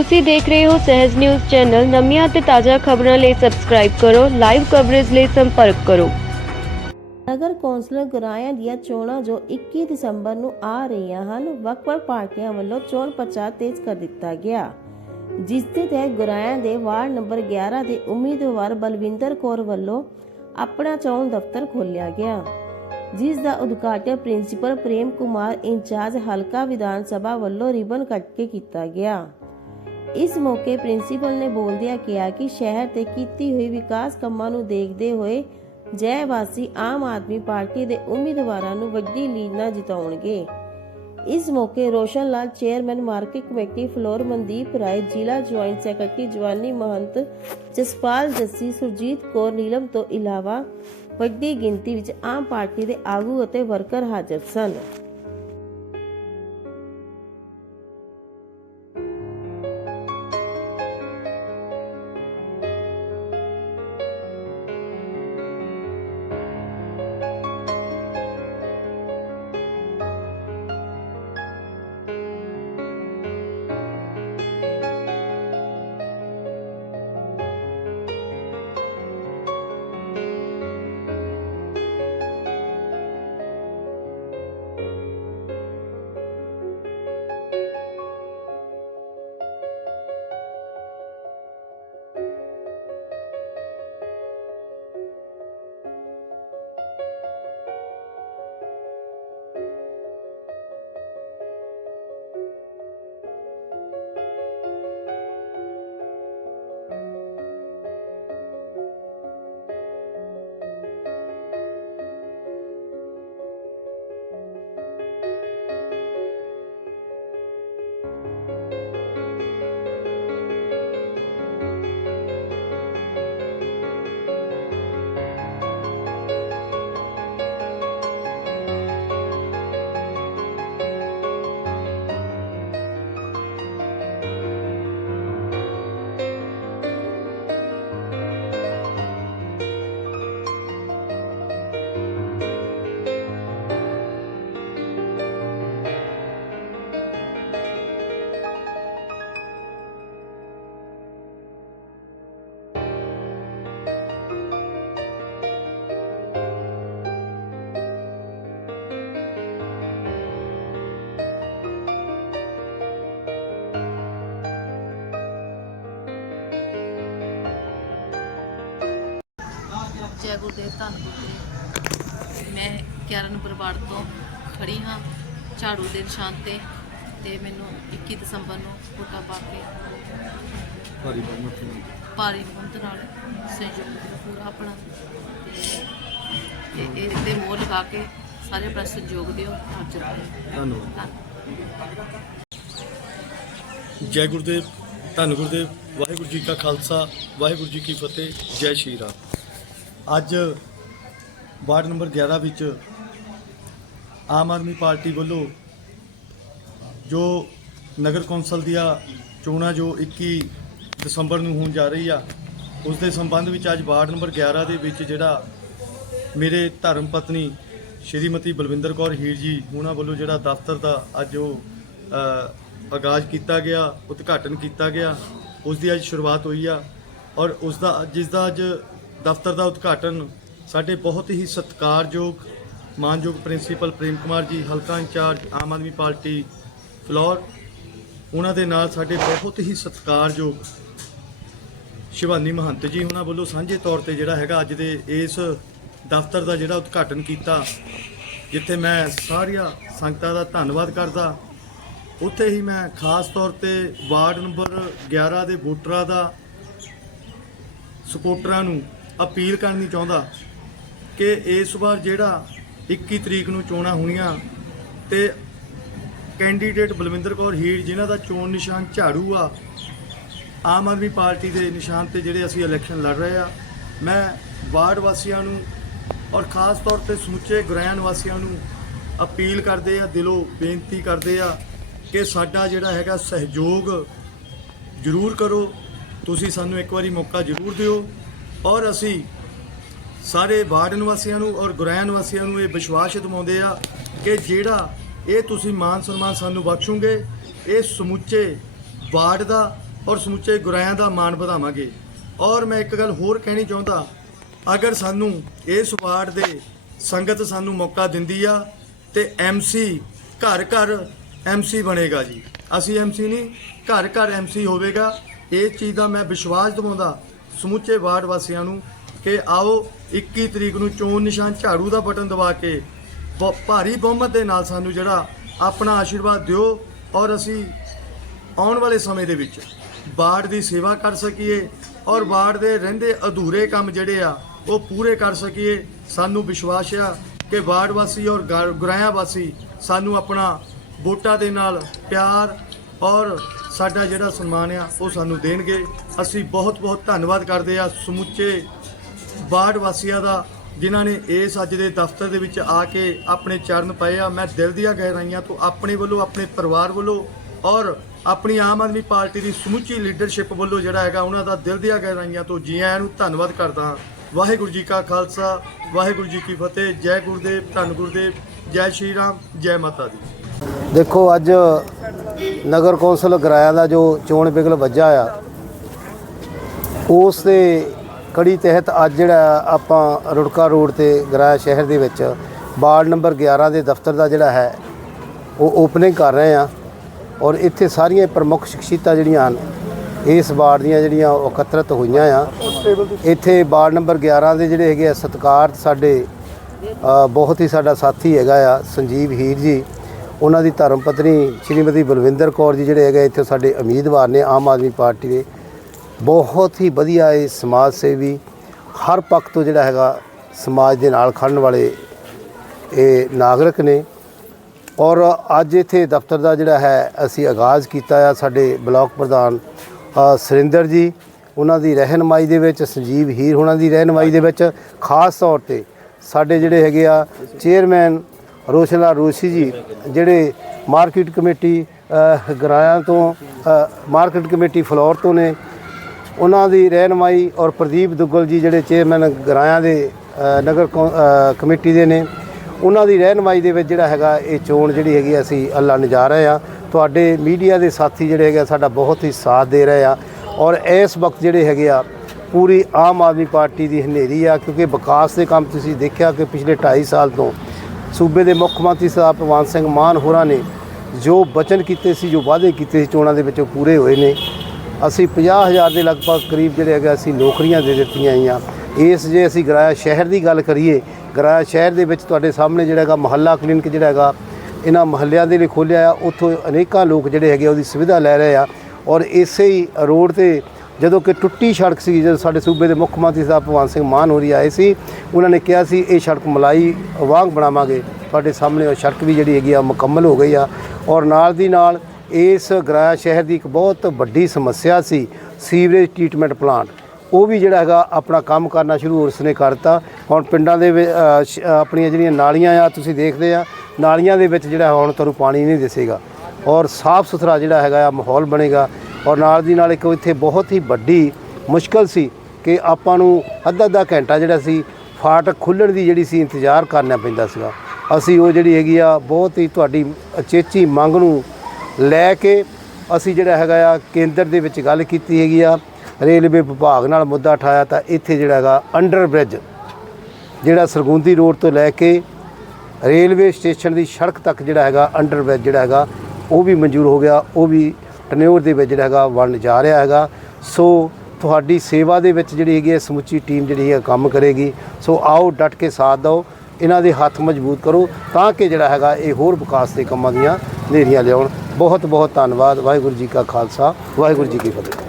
ਤੁਸੀਂ ਦੇਖ ਰਹੇ ਹੋ ਸਹਿਜ ਨਿਊਜ਼ ਚੈਨਲ। ਨਵੀਆਂ ਅਤੇ ਤਾਜ਼ਾ ਖਬਰਾਂ ਲਈ ਸਬਸਕ੍ਰਾਈਬ ਕਰੋ ਲਾਈਵ ਕਵਰੇਜ ਲਈ ਸੰਪਰਕ ਕਰੋ। ਨਗਰ ਕੌਂਸਲਰ ਗੁਰਾਇਆਂ ਦੀਆਂ ਚੋਣਾਂ ਜੋ 21 ਦਸੰਬਰ ਨੂੰ ਆ ਰਹੀਆਂ ਹਨ, ਵੱਖ-ਵੱਖ ਪਾਰਟੀਆਂ ਵੱਲੋਂ ਚੋਣ ਪ੍ਰਚਾਰ ਤੇਜ਼ ਕਰ ਦਿੱਤਾ ਗਿਆ। ਜਿਸ ਦੇ ਤਹਿਤ ਗੁਰਾਇਆਂ ਦੇ ਵਾਰਡ ਨੰਬਰ 11 ਦੇ ਉਮੀਦਵਾਰ ਬਲਵਿੰਦਰ ਕੌਰ ਵੱਲੋਂ ਆਪਣਾ ਚੋਣ ਦਫ਼ਤਰ ਖੋਲ੍ਹਿਆ ਗਿਆ। ਜਿਸ ਦਾ ਉਦਘਾਟਨ ਪ੍ਰਿੰਸੀਪਲ ਪ੍ਰੇਮ ਕੁਮਾਰ ਇੰਚਾਰਜ ਹਲਕਾ ਵਿਧਾਨ ਸਭਾ ਵੱਲੋਂ ਰਿਬਨ ਕੱਟ ਕੇ ਕੀਤਾ ਗਿਆ। ਇਸ ਮੌਕੇ ਪ੍ਰਿੰਸੀਪਲ ਨੇ ਬੋਲਦਿਆਂ ਕਿਹਾ ਕਿ ਸ਼ਹਿਰ ਤੇ ਕੀਤੀ ਹੋਈ ਵਿਕਾਸ ਕੰਮਾਂ ਨੂੰ ਦੇਖਦੇ ਹੋਏ ਜੈ ਵਾਸੀ ਆਮ ਆਦਮੀ ਪਾਰਟੀ ਦੇ ਉਮੀਦਵਾਰਾਂ ਨੂੰ ਵੱਡੀ ਲੀਡ ਨਾਲ ਜਿਤਾਉਣਗੇ। ਇਸ ਮੌਕੇ Roshan Lal chairman market committee Phillaur Mandeep Rai, ਜ਼ਿਲ੍ਹਾ ਜੁਆਇੰਟ ਸੈਕਟਰੀ ਜਵਾਨੀ ਮਹੰਤ, ਜਸਪਾਲ ਜੱਸੀ, ਸੁਰਜੀਤ ਕੌਰ ਨੀਲਮ ਤੋਂ ਇਲਾਵਾ ਵੱਡੀ ਗਿਣਤੀ ਵਿੱਚ ਆਮ ਪਾਰਟੀ ਦੇ ਆਗੂ ਅਤੇ ਵਰਕਰ ਹਾਜ਼ਰ ਸਨ। ਜੈ ਗੁਰਦੇਵ ਧੰਨ ਗੁਰਦੇਵ ਮੈਂ 11 ਨੰਬਰ ਵਾਰਡ ਤੋਂ ਖੜੀ ਹਾਂ ਝਾੜੂ ਦੇ ਨਿਸ਼ਾਨ ਤੇ ਤੇ ਮੈਨੂੰ 21 ਦਸੰਬਰ ਨੂੰ ਵੋਟਾਂ ਪਾ ਕੇ ਭਾਰੀ ਬਹੁਮਤ ਨਾਲ। ਭਾਰੀ ਬਹੁਮਤ ਨਾਲ ਪੂਰਾ ਆਪਣਾ। ਤੇ ਇਹ ਤੇ ਮੋਹ ਲਗਾ ਕੇ ਸਾਰੇ ਆਪਣਾ ਸਹਿਯੋਗ ਦਿਓ ਧੰਨਵਾਦ। ਧੰਨਵਾਦ। ਜੈ ਗੁਰਦੇਵ ਧੰਨ ਗੁਰਦੇਵ ਵਾਹਿਗੁਰੂ ਜੀ ਕਾ ਖਾਲਸਾ ਵਾਹਿਗੁਰੂ ਜੀ ਕੀ ਫਤਿਹ ਜੈ ਸ਼੍ਰੀ ਰਾਮ। ਅੱਜ ਵਾਰਡ ਨੰਬਰ 11 ਵਿੱਚ ਆਮ ਆਦਮੀ ਪਾਰਟੀ ਵੱਲੋਂ ਜੋ ਨਗਰ ਕੌਂਸਲ ਦੀਆਂ ਚੋਣਾਂ ਜੋ 21 ਦਸੰਬਰ ਨੂੰ ਹੋਣ ਜਾ ਰਹੀ ਆ, ਉਸ ਦੇ ਸੰਬੰਧ ਵਿੱਚ ਅੱਜ ਵਾਰਡ ਨੰਬਰ 11 ਦੇ ਵਿੱਚ ਜਿਹੜਾ ਮੇਰੇ ਧਰਮ ਪਤਨੀ ਸ਼੍ਰੀਮਤੀ ਬਲਵਿੰਦਰ ਕੌਰ ਹੀਰ ਜੀ ਉਹਨਾਂ ਵੱਲੋਂ ਜਿਹੜਾ ਦਫ਼ਤਰ ਦਾ ਅੱਜ ਉਹ ਆਗਾਜ਼ ਕੀਤਾ ਗਿਆ, ਉਦਘਾਟਨ ਕੀਤਾ ਗਿਆ, ਉਸ ਦੀ ਅੱਜ ਸ਼ੁਰੂਆਤ ਹੋਈ ਆ ਔਰ ਉਸ ਦਾ, ਜਿਸ ਦਾ ਅੱਜ ਦਫ਼ਤਰ ਦਾ ਉਦਘਾਟਨ ਸਾਡੇ ਬਹੁਤ ਹੀ ਸਤਿਕਾਰਯੋਗ, ਮਾਨਯੋਗ ਪ੍ਰਿੰਸੀਪਲ ਪ੍ਰੇਮ ਕੁਮਾਰ ਜੀ, ਹਲਕਾ ਇੰਚਾਰਜ ਆਮ ਆਦਮੀ ਪਾਰਟੀ ਫਲੋਰ, ਉਹਨਾਂ ਦੇ ਨਾਲ ਸਾਡੇ ਬਹੁਤ ਹੀ ਸਤਿਕਾਰਯੋਗ ਸ਼ਿਵਾਨੀ ਮਹੰਤ ਜੀ, ਉਹਨਾਂ ਵੱਲੋਂ ਸਾਂਝੇ ਤੌਰ ਤੇ ਜਿਹੜਾ ਹੈਗਾ ਅੱਜ ਦੇ ਇਸ ਦਫ਼ਤਰ ਦਾ ਜਿਹੜਾ ਉਦਘਾਟਨ ਕੀਤਾ, ਜਿੱਥੇ ਮੈਂ ਸਾਰੀਆਂ ਸੰਗਤਾਂ ਦਾ ਧੰਨਵਾਦ ਕਰਦਾ। ਉੱਥੇ ਹੀ ਮੈਂ ਖਾਸ ਤੌਰ ਤੇ ਵਾਰਡ ਨੰਬਰ 11 ਦੇ ਵੋਟਰਾਂ ਦਾ, ਸਪੋਰਟਰਾਂ ਨੂੰ ਅਪੀਲ ਕਰਨੀ ਚਾਹੁੰਦਾ ਕਿ ਇਸ ਵਾਰ ਜਿਹੜਾ 21 ਤਰੀਕ ਨੂੰ ਚੋਣਾਂ ਹੋਣੀਆਂ ਤੇ ਕੈਂਡੀਡੇਟ ਬਲਵਿੰਦਰ ਕੌਰ ਹੀਰ ਜਿਨ੍ਹਾਂ ਦਾ ਚੋਣ ਨਿਸ਼ਾਨ ਝਾੜੂ ਆ, ਆਮ ਆਦਮੀ ਪਾਰਟੀ ਦੇ ਨਿਸ਼ਾਨ ਤੇ ਜਿਹੜੇ ਅਸੀਂ ਇਲੈਕਸ਼ਨ ਲੜ ਰਹੇ ਆ, ਮੈਂ ਵਾਰਡ ਵਾਸੀਆਂ ਨੂੰ ਔਰ ਖਾਸ ਤੌਰ ਤੇ ਸਮੁੱਚੇ ਗੁਰੈਨ ਵਾਸੀਆਂ ਨੂੰ ਅਪੀਲ ਕਰਦੇ ਆ, ਦਿਲੋਂ ਬੇਨਤੀ ਕਰਦੇ ਆ ਕਿ ਸਾਡਾ ਜਿਹੜਾ ਹੈਗਾ ਸਹਿਯੋਗ ਜ਼ਰੂਰ ਕਰੋ। ਤੁਸੀਂ ਸਾਨੂੰ ਇੱਕ ਵਾਰੀ ਮੌਕਾ ਜ਼ਰੂਰ ਦਿਓ। ਔਰ ਅਸੀਂ ਸਾਰੇ ਵਾਰਡ ਨਿਵਾਸੀਆਂ ਨੂੰ ਔਰ ਗੁਰੈਨ ਨਿਵਾਸੀਆਂ ਨੂੰ ਇਹ ਵਿਸ਼ਵਾਸ ਦਿਵਾਉਂਦੇ ਆ ਕਿ ਜਿਹੜਾ ਇਹ ਤੁਸੀਂ ਮਾਨ ਸਨਮਾਨ ਸਾਨੂੰ ਬਖਸ਼ੋਗੇ, ਇਹ ਸਮੁੱਚੇ ਵਾਰਡ ਦਾ ਔਰ ਸਮੁੱਚੇ ਗੁਰਾਇਆਂ ਦਾ ਮਾਣ ਵਧਾਵਾਂਗੇ। ਔਰ ਮੈਂ ਇੱਕ ਗੱਲ ਹੋਰ ਕਹਿਣੀ ਚਾਹੁੰਦਾ, ਅਗਰ ਸਾਨੂੰ ਇਸ ਵਾਰਡ ਦੇ ਸੰਗਤ ਸਾਨੂੰ ਮੌਕਾ ਦਿੰਦੀ ਆ, ਤੇ ਐਮਸੀ ਘਰ ਘਰ ਐਮਸੀ ਬਣੇਗਾ ਜੀ। ਅਸੀਂ ਐਮਸੀ ਨਹੀਂ, ਘਰ ਘਰ ਐਮਸੀ ਹੋਵੇਗਾ, ਇਹ ਚੀਜ਼ ਦਾ ਮੈਂ ਵਿਸ਼ਵਾਸ ਦਿਵਾਉਂਦਾ ਸਮੁੱਚੇ ਵਾਰਡ ਵਾਸੀਆਂ ਨੂੰ ਕਿ ਆਓ 21 ਤਰੀਕ ਨੂੰ ਚੋਣ ਨਿਸ਼ਾਨ ਝਾੜੂ ਦਾ ਬਟਨ ਦਬਾ ਕੇ ਬ- ਭਾਰੀ ਬਹੁਮਤ ਦੇ ਨਾਲ ਸਾਨੂੰ ਜਿਹੜਾ ਆਪਣਾ ਆਸ਼ੀਰਵਾਦ ਦਿਓ ਔਰ ਅਸੀਂ ਆਉਣ ਵਾਲੇ ਸਮੇਂ ਦੇ ਵਿੱਚ ਵਾਰਡ ਦੀ ਸੇਵਾ ਕਰ ਸਕੀਏ ਔਰ ਵਾਰਡ ਦੇ ਰਹਿੰਦੇ ਅਧੂਰੇ ਕੰਮ ਜਿਹੜੇ ਆ, ਉਹ ਪੂਰੇ ਕਰ ਸਕੀਏ। ਸਾਨੂੰ ਵਿਸ਼ਵਾਸ ਆ ਕਿ ਵਾਰਡ ਵਾਸੀ ਔਰ ਗਾ- ਗੁਰਾਇਆ ਵਾਸੀ ਸਾਨੂੰ ਆਪਣਾ ਵੋਟਾਂ ਦੇ ਨਾਲ ਪਿਆਰ ਔਰ ਸਾਡਾ ਜਿਹੜਾ ਸਨਮਾਨ ਆ, ਉਹ ਸਾਨੂੰ ਦੇਣਗੇ। ਅਸੀਂ ਬਹੁਤ ਬਹੁਤ ਧੰਨਵਾਦ ਕਰਦੇ ਆ ਸਮੁੱਚੇ ਬਾੜ ਵਾਸੀਆਂ ਦਾ, ਜਿਨ੍ਹਾਂ ਨੇ ਇਸ ਅੱਜ ਦੇ ਦਫ਼ਤਰ ਦੇ ਵਿੱਚ ਆ ਕੇ ਆਪਣੇ ਚਰਨ ਪਾਏ ਆ। ਮੈਂ ਦਿਲ ਦੀਆਂ ਗਹਿਰਾਈਆਂ ਤੋਂ ਆਪਣੇ ਵੱਲੋਂ, ਆਪਣੇ ਪਰਿਵਾਰ ਵੱਲੋਂ ਔਰ ਆਪਣੀ ਆਮ ਆਦਮੀ ਪਾਰਟੀ ਦੀ ਸਮੁੱਚੀ ਲੀਡਰਸ਼ਿਪ ਵੱਲੋਂ ਜਿਹੜਾ ਹੈਗਾ, ਉਹਨਾਂ ਦਾ ਦਿਲ ਦੀਆਂ ਗਹਿਰਾਈਆਂ ਤੋਂ ਜੀ ਆਇਆਂ ਨੂੰ ਧੰਨਵਾਦ ਕਰਦਾ ਹਾਂ। ਵਾਹਿਗੁਰੂ ਜੀ ਕਾ ਖਾਲਸਾ, ਵਾਹਿਗੁਰੂ ਜੀ ਕੀ ਫਤਿਹ। ਜੈ ਗੁਰਦੇਵ, ਧੰਨ ਗੁਰਦੇਵ, ਜੈ ਸ਼੍ਰੀ ਰਾਮ, ਜੈ ਮਾਤਾ ਦੀ। ਦੇਖੋ, ਅੱਜ ਨਗਰ ਕੌਂਸਲ ਗਰਾਇਆ ਦਾ ਜੋ ਚੋਣ ਬਿਗਲ ਵੱਜਾ ਆ, ਉਸ ਦੇ ਕੜੀ ਤਹਿਤ ਅੱਜ ਜਿਹੜਾ ਆਪਾਂ ਰੁੜਕਾ ਰੋਡ ਤੇ ਗਰਾਇਆ ਸ਼ਹਿਰ ਦੇ ਵਿੱਚ ਵਾਰਡ ਨੰਬਰ 11 ਦੇ ਦਫ਼ਤਰ ਦਾ ਜਿਹੜਾ ਹੈ, ਉਹ ਓਪਨਿੰਗ ਕਰ ਰਹੇ ਆ ਔਰ ਇੱਥੇ ਸਾਰੀਆਂ ਪ੍ਰਮੁੱਖ ਸ਼ਖਸੀਅਤਾਂ ਜਿਹੜੀਆਂ ਹਨ, ਇਸ ਵਾਰਡ ਦੀਆਂ ਜਿਹੜੀਆਂ ਉਹ ਇਕੱਤਰਤ ਹੋਈਆਂ ਆ। ਇੱਥੇ ਵਾਰਡ ਨੰਬਰ 11 ਦੇ ਜਿਹੜੇ ਹੈਗੇ ਆ ਸਤਿਕਾਰਤ ਸਾਡੇ ਬਹੁਤ ਹੀ ਸਾਡਾ ਸਾਥੀ ਹੈਗਾ ਆ, ਸੰਜੀਵ ਹੀਰ ਜੀ। ਉਹਨਾਂ ਦੀ ਧਰਮ ਪਤਨੀ ਸ਼੍ਰੀਮਤੀ ਬਲਵਿੰਦਰ ਕੌਰ ਜੀ ਜਿਹੜੇ ਹੈਗੇ ਇੱਥੇ ਸਾਡੇ ਉਮੀਦਵਾਰ ਨੇ ਆਮ ਆਦਮੀ ਪਾਰਟੀ ਦੇ। ਬਹੁਤ ਹੀ ਵਧੀਆ ਇਹ ਸਮਾਜ ਸੇਵੀ ਹਰ ਪੱਖ ਤੋਂ ਜਿਹੜਾ ਹੈਗਾ ਸਮਾਜ ਦੇ ਨਾਲ ਖੜਨ ਵਾਲੇ ਇਹ ਨਾਗਰਿਕ ਨੇ। ਔਰ ਅੱਜ ਇੱਥੇ ਦਫ਼ਤਰ ਦਾ ਜਿਹੜਾ ਹੈ ਅਸੀਂ ਆਗਾਜ਼ ਕੀਤਾ ਆ ਸਾਡੇ ਬਲਾਕ ਪ੍ਰਧਾਨ ਅ, ਸੁਰਿੰਦਰ ਜੀ। ਉਹਨਾਂ ਦੀ ਰਹਿਨਮਾਈ ਦੇ ਵਿੱਚ ਸੰਜੀਵ ਹੀਰ ਉਹਨਾਂ ਦੀ ਰਹਿਨਮਾਈ ਦੇ ਵਿੱਚ ਖਾਸ ਤੌਰ ਤੇ ਸਾਡੇ ਜਿਹੜੇ ਹੈਗੇ ਆ ਚੇਅਰਮੈਨ ਰੋਸ਼ਨਲਾਲ ਰੋਸ਼ੀ ਜੀ ਜਿਹੜੇ ਮਾਰਕੀਟ ਕਮੇਟੀ ਅ, ਗਰਾਇਆਂ ਤੋਂ ਮਾਰਕੀਟ ਕਮੇਟੀ ਫਲੋਰ ਤੋਂ ਨੇ ਉਹਨਾਂ ਦੀ ਰਹਿਨਮਾਈ ਔਰ ਪ੍ਰਦੀਪ ਦੁੱਗਲ ਜੀ ਜਿਹੜੇ ਚੇਅਰਮੈਨ ਗਰਾਇਆਂ ਦੇ ਨਗਰ ਕੌ- ਕਮੇਟੀ ਦੇ ਨੇ ਉਹਨਾਂ ਦੀ ਰਹਿਨਮਾਈ ਦੇ ਵਿੱਚ ਜਿਹੜਾ ਹੈਗਾ ਇਹ ਚੋਣ ਜਿਹੜੀ ਹੈਗੀ ਅਸੀਂ ਅੱਲਾ ਨਜਾ ਰਹੇ ਆ। ਤੁਹਾਡੇ ਮੀਡੀਆ ਦੇ ਸਾਥੀ ਜਿਹੜੇ ਹੈਗੇ ਆ ਸਾਡਾ ਬਹੁਤ ਹੀ ਸਾਥ ਦੇ ਰਹੇ ਆ ਔਰ ਇਸ ਵਕਤ ਜਿਹੜੇ ਹੈਗੇ ਆ ਪੂਰੀ ਆਮ ਆਦਮੀ ਪਾਰਟੀ ਦੀ ਹਨੇਰੀ ਆ ਕਿਉਂਕਿ ਵਿਕਾਸ ਦੇ ਕੰਮ ਤੁਸੀਂ ਦੇਖਿਆ ਕਿ ਪਿਛਲੇ 2.5 ਸਾਲ ਤੋਂ ਸੂਬੇ ਦੇ ਮੁੱਖ ਮੰਤਰੀ ਸਰਦਾਰ ਭਗਵੰਤ ਸਿੰਘ ਮਾਨ ਹੋਰਾਂ ਨੇ ਜੋ ਬਚਨ ਕੀਤੇ ਸੀ, ਜੋ ਵਾਅਦੇ ਕੀਤੇ ਸੀ, ਚੋਣਾਂ ਦੇ ਵਿੱਚ ਉਹ ਪੂਰੇ ਹੋਏ ਨੇ। ਅਸੀਂ 50000 ਦੇ ਲਗਭਗ ਕਰੀਬ ਜਿਹੜੇ ਹੈਗੇ ਅਸੀਂ ਨੌਕਰੀਆਂ ਦੇ ਦਿੱਤੀਆਂ ਆਈਆਂ ਇਸ ਜੇ ਅਸੀਂ ਗਰਾਇਆ ਸ਼ਹਿਰ ਦੀ ਗੱਲ ਕਰੀਏ, ਗਰਾਇਆ ਸ਼ਹਿਰ ਦੇ ਵਿੱਚ ਤੁਹਾਡੇ ਸਾਹਮਣੇ ਜਿਹੜਾ ਹੈਗਾ ਮਹੱਲਾ ਕਲੀਨਿਕ ਜਿਹੜਾ ਹੈਗਾ, ਇਹਨਾਂ ਮਹੱਲਿਆਂ ਦੇ ਲਈ ਖੋਲ੍ਹਿਆ ਆ। ਉੱਥੋਂ ਅਨੇਕਾਂ ਲੋਕ ਜਿਹੜੇ ਹੈਗੇ ਉਹਦੀ ਸੁਵਿਧਾ ਲੈ ਰਹੇ ਆ। ਔਰ ਇਸੇ ਹੀ ਰੋਡ ਤੇ ਜਦੋਂ ਕਿ ਟੁੱਟੀ ਸੜਕ ਸੀ, ਜਦੋਂ ਸਾਡੇ ਸੂਬੇ ਦੇ ਮੁੱਖ ਮੰਤਰੀ ਸਾਹਿਬ ਭਗਵੰਤ ਸਿੰਘ ਮਾਨ ਹੋਰੀ ਆਏ ਸੀ, ਉਹਨਾਂ ਨੇ ਕਿਹਾ ਸੀ, ਇਹ ਸੜਕ ਮਲਾਈ ਵਾਂਗ ਬਣਾਵਾਂਗੇ, ਤੁਹਾਡੇ ਸਾਹਮਣੇ ਉਹ ਸੜਕ ਵੀ ਜਿਹੜੀ ਹੈਗੀ ਆ ਮੁਕੰਮਲ ਹੋ ਗਈ ਆ। ਔਰ ਨਾਲ ਦੀ ਨਾਲ ਇਸ ਗਰਾਇਆ ਸ਼ਹਿਰ ਦੀ ਇੱਕ ਬਹੁਤ ਵੱਡੀ ਸਮੱਸਿਆ ਸੀ, ਸੀਵਰੇਜ ਟ੍ਰੀਟਮੈਂਟ ਪਲਾਂਟ। ਉਹ ਵੀ ਜਿਹੜਾ ਹੈਗਾ, ਆਪਣਾ ਕੰਮ ਕਰਨਾ ਸ਼ੁਰੂ ਉਸਨੇ ਕਰਤਾ ਹੁਣ ਪਿੰਡਾਂ ਦੇ ਆਪਣੀਆਂ ਜਿਹੜੀਆਂ ਨਾਲੀਆਂ ਆ, ਤੁਸੀਂ ਦੇਖਦੇ ਆ, ਨਾਲੀਆਂ ਦੇ ਵਿੱਚ ਜਿਹੜਾ ਹੁਣ ਤੁਹਾਨੂੰ ਪਾਣੀ ਨਹੀਂ ਦਿਸੇਗਾ। ਔਰ ਸਾਫ਼ ਸੁਥਰਾ ਜਿਹੜਾ ਹੈਗਾ ਆ, ਮਾਹੌਲ ਬਣੇਗਾ। ਔਰ ਨਾਲ ਦੀ ਨਾਲ ਇੱਕ ਇੱਥੇ ਬਹੁਤ ਹੀ ਵੱਡੀ ਮੁਸ਼ਕਲ ਸੀ ਕਿ ਆਪਾਂ ਨੂੰ ਅੱਧਾ ਅੱਧਾ ਘੰਟਾ ਜਿਹੜਾ ਸੀ ਫਾਟਕ ਖੁੱਲਣ ਦੀ ਜਿਹੜੀ ਸੀ ਇੰਤਜ਼ਾਰ ਕਰਨਾ ਪੈਂਦਾ ਸੀਗਾ। ਅਸੀਂ ਉਹ ਜਿਹੜੀ ਹੈਗੀ ਆ, ਬਹੁਤ ਹੀ ਤੁਹਾਡੀ ਅਚੇਚੀ ਮੰਗ ਨੂੰ ਲੈ ਕੇ ਅਸੀਂ ਜਿਹੜਾ ਹੈਗਾ ਆ, ਕੇਂਦਰ ਦੇ ਵਿੱਚ ਗੱਲ ਕੀਤੀ ਹੈਗੀ ਆ। ਰੇਲਵੇ ਵਿਭਾਗ ਨਾਲ ਮੁੱਦਾ ਉਠਾਇਆ ਤਾਂ ਇੱਥੇ ਜਿਹੜਾ ਹੈਗਾ ਅੰਡਰ ਬ੍ਰਿਜ, ਜਿਹੜਾ ਸਰਗੁੰਦੀ ਰੋਡ ਤੋਂ ਲੈ ਕੇ ਰੇਲਵੇ ਸਟੇਸ਼ਨ ਦੀ ਸੜਕ ਤੱਕ ਜਿਹੜਾ ਹੈਗਾ ਅੰਡਰ ਬ੍ਰਿਜ ਜਿਹੜਾ ਹੈਗਾ, ਉਹ ਵੀ ਮਨਜ਼ੂਰ ਹੋ ਗਿਆ, ਉਹ ਵੀ ਟਨਿਓਰ ਦੇ ਵਿੱਚ ਜਿਹੜਾ ਹੈਗਾ ਵੰਡ ਜਾ ਰਿਹਾ ਹੈਗਾ। ਸੋ ਤੁਹਾਡੀ ਸੇਵਾ ਦੇ ਵਿੱਚ ਜਿਹੜੀ ਹੈਗੀ ਹੈ, ਸਮੁੱਚੀ ਟੀਮ ਜਿਹੜੀ ਹੈ, ਕੰਮ ਕਰੇਗੀ। ਸੋ ਆਓ ਡਟ ਕੇ ਸਾਥ ਦਿਓ, ਇਹਨਾਂ ਦੇ ਹੱਥ ਮਜ਼ਬੂਤ ਕਰੋ ਤਾਂ ਕਿ ਜਿਹੜਾ ਹੈਗਾ ਇਹ ਹੋਰ ਵਿਕਾਸ ਦੇ ਕੰਮਾਂ ਦੀਆਂ ਨੇਰੀਆਂ ਲਿਆਉਣ। ਬਹੁਤ ਬਹੁਤ ਧੰਨਵਾਦ, ਵਾਹਿਗੁਰੂ ਜੀ ਕਾ ਖਾਲਸਾ, ਵਾਹਿਗੁਰੂ ਜੀ ਕੀ ਫਤਿਹ।